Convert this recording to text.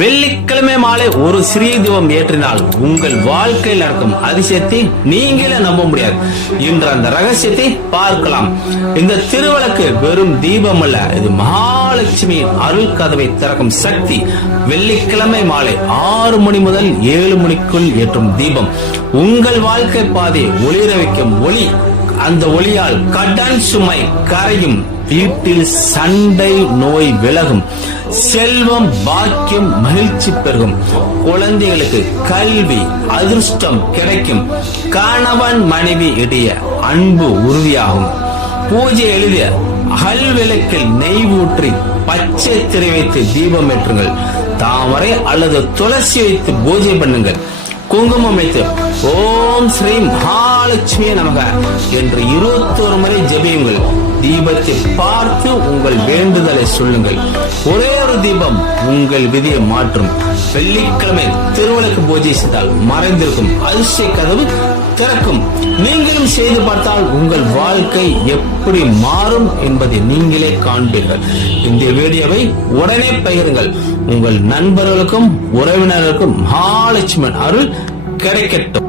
வெள்ளிக்கிழமை மாலை ஒரு சிறிய தீபம் ஏற்றினால் உங்கள் வாழ்க்கையில் நடக்கும் அதிசயத்தை நீங்களே நம்ப முடியாது. இன்று அந்த ரகசியத்தை பார்க்கலாம். இந்த திருவிளக்கு வெறும் தீபம் அல்ல இது மகாலட்சுமியின் அருள் கதவை திறக்கும் சக்தி. வெள்ளிக்கிழமை மாலை ஆறு மணி முதல் ஏழு மணிக்குள் ஏற்றும் தீபம். உங்கள் வாழ்க்கை பாதை ஒளிர வைக்கும் ஒளி. அந்த ஒளியால் கடன் சுமை கரையும். வீட்டில் சண்டை நோய் விலகும். செல்வம் பாக்கியம் மகிழ்ச்சி பெருகும். குழந்தைகளுக்கு கல்வி அதிர்ஷ்டம் கிடைக்கும். கணவன் மனைவி இடையே அன்பு உறுதியாகும். பூஜை எழுதிய அகல் விளக்கில் நெய் ஊற்றி பச்சை திரை வைத்து தீபம் ஏற்றுங்கள். தாமரை அல்லது துளசி வைத்து பூஜை பண்ணுங்கள். குங்குமம் வைத்து ஓம் ஸ்ரீ மகாலட்சுமி நமக என்று இருபத்தோரு முறை ஜெபியுங்கள். தீபத்தை பார்த்து உங்கள் வேண்டுதலை சொல்லுங்கள். ஒரே ஒரு தீபம் உங்கள் விதியை மாற்றும். வெள்ளிக்கிழமை திருவிளக்கு பூஜை செய்தால் மறைந்திருக்கும். அதிர்ஷ்ட கதவு திறக்கும். நீங்களும் செய்து பார்த்தால் உங்கள் வாழ்க்கை எப்படி மாறும் என்பதை நீங்களே காண்பீர்கள். இந்த வீடியோவை உடனே பகிருங்கள். உங்கள் நண்பர்களுக்கும் உறவினர்களுக்கும் மகாலட்சுமன் அருள் கிடைக்கட்டும்.